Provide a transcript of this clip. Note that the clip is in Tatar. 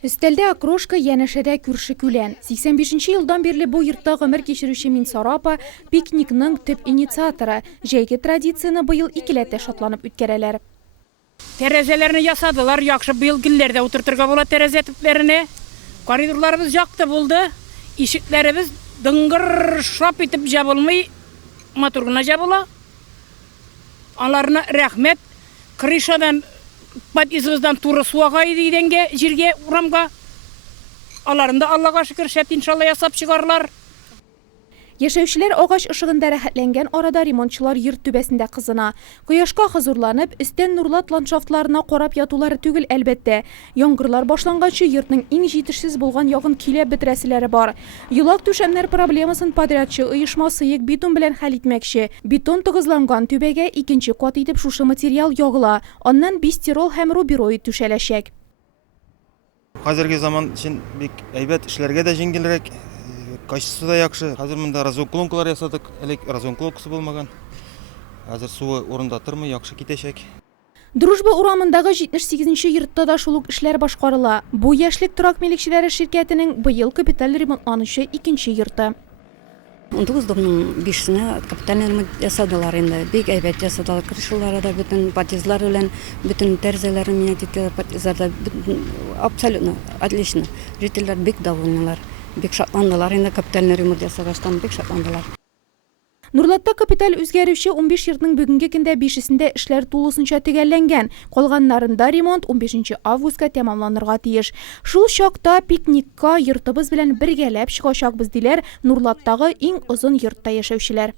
Өстәлдә окрошка, янәшәдә күрше күлән. 85 елдан бирле бу йортта гомер кичерүче Минсара апа пикникның төп инициаторы. Җәйге традицияны быел икеләтә шатланып үткәрәләр. Тәрәзәләрне ясадылар, яхшы быел гилләрдә утыртырга була тәрәзә төпләренә. Коридорларыбыз якты булды. Ишекләребез дыңгыр шап итеп жабылмый, матур гына жабыла. Аларына рәхмәт. Крышадан подъезддан туры суга идәнгә, җиргә, урамга. Аларында Аллага шөкер шәп иншалла ясап чыгарлар. Яшәүчеләр агач ышыгында рәхәтләнгән арада ремонтчылар йорт түбәсендә кызына. Кояшка хозурланып, өстән нурлат ландшафтларына карап ятулары түгел әлбәттә. Яңгырлар башланганчы йортның иң җитешсез булган ягын киләп бетерәселәре бар. Юлак түшәмнәр проблемасын подрядчы оешмасы Йек бетон белән хәл итмәкче. Бетон тыгызланган түбәгә икенче кат итеп шушы материал ягыла. Аннан бистирол һәм рубероид түшәләчәк. Хәзерге заман өчен бик әйбәт эшләргә дә җиңелрәк. Качысы да яхшы. Хәзер монда разонклонкалар ясадык. Элек разонклонкасы булмаган. Хәзер суы урында тормый, яхшы китәчәк. Дружба урамындагы 78-нче йортта да шул ук эшләр башкарыла. Бу яшьлек торак милекчеләре ширкәтенең быел капиталь ремонтланучы икенче йорты. 19 домның 5-сенә капиталь ремонт ясадылар инде. Бик әйбәт ясадылар. Крышалары да бөтен, подъездлар белән бөтен тәрәзәләре менять иттеләр, подъездларда абсолютно отлично. Жительләр бик довольнылар. Бик шатландылар инде капиталь ремонт ясагаштан бик шатландылар. Нурлатта капиталь үзгәрүче 15 йортның бүгенге көндә 5-сендә эшләр тулысынча төгәлләнгән. Калганнарында ремонт 15 августка тәмамланырга тиеш. Шул чакта пикникка йортыбыз белән бергәләп чыгачакбыз диләр Нурлаттагы иң озын йортта яшәүчеләр.